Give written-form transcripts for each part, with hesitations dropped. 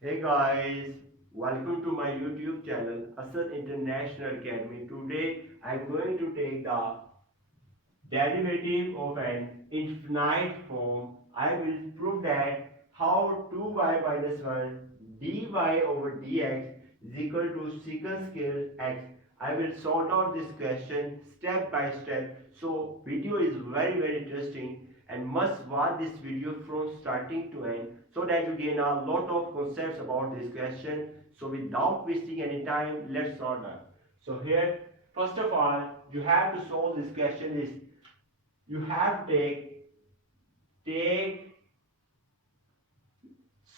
Hey guys, welcome to my YouTube channel Asad International Academy. Today I am going to take the derivative of an infinite form. I will prove that how 2y minus 1 dy over dx is equal to secant square x. I will sort out this question step by step. So video is very interesting and must watch this video from starting to end so that you gain a lot of concepts about this question. So without wasting any time, let's start that. So here, first of all, you have to solve this question is you have to take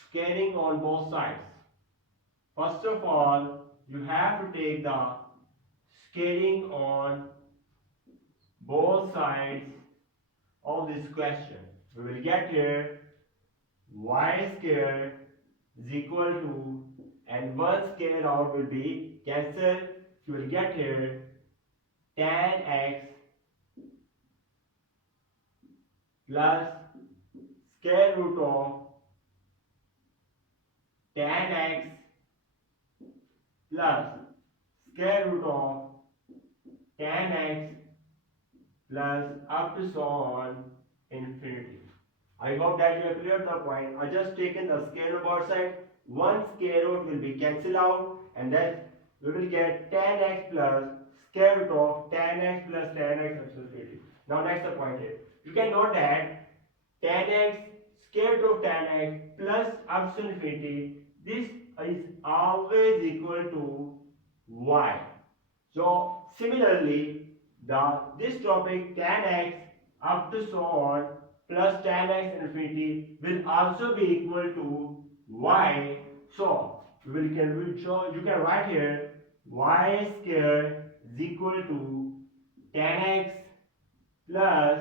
scaling on both sides. First of all, you have to take the scaling on both sides of this question. We will get here y square is equal to, and one square out will be cancelled. You will get here tan x plus square root of tan x plus square root of tan x plus up to so on infinity. I hope that you have cleared the point. I just taken the square root both side. One square root will be cancelled out, and then we will get tan x plus square root of tan x plus tan x up to infinity. Now next the point here. You can note that tan x square root of tan x plus up to infinity, this is always equal to y. So similarly, this topic tan x up to so on plus tan x infinity will also be equal to y. So you can write here y square is equal to tan x plus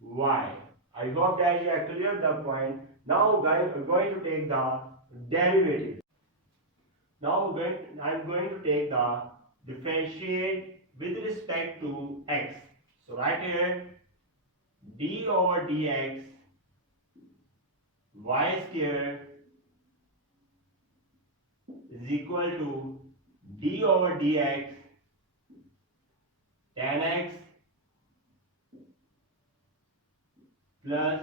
y. I hope that you have cleared the point. Now guys, we're going to take the derivative. Now I'm going to take the differentiate with respect to x. So right here d over dx y square is equal to d over dx tan x plus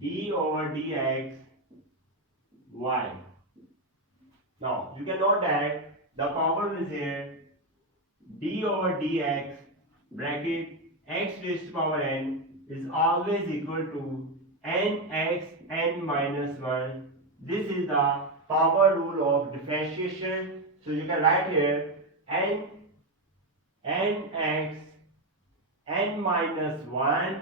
d over dx y. Now you can note that the power is here d over dx bracket x raised to power n is always equal to nx n minus 1. This is the power rule of differentiation. So you can write here nx n minus 1,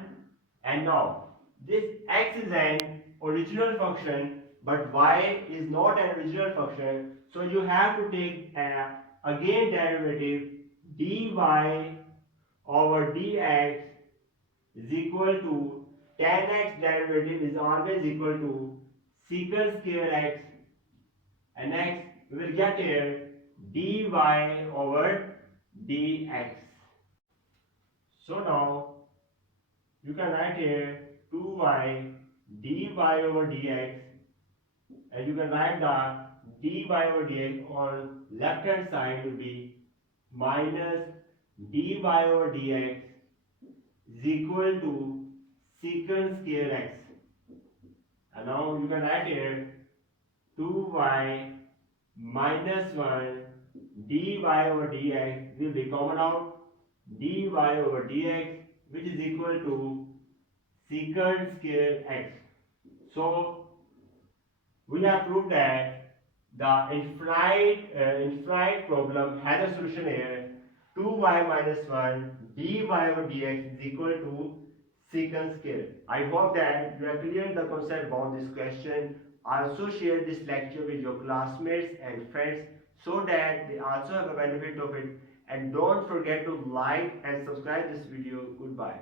and now this x is an original function but y is not an original function, so you have to take again derivative dy over dx is equal to tan x derivative is always equal to secant square x, and next we will get here dy over dx. So now you can write here 2y dy over dx, and you can write the dy over dx on left hand side will be minus dy over dx is equal to secant square x, and now you can write here 2y minus 1 dy over dx will be common out dy over dx, which is equal to secant square x. So we have proved that the infinite problem has a solution here. 2y minus 1 dy over dx is equal to secant square. I hope that you have cleared the concept about this question. Also share this lecture with your classmates and friends so that they also have a benefit of it. And don't forget to like and subscribe this video. Goodbye.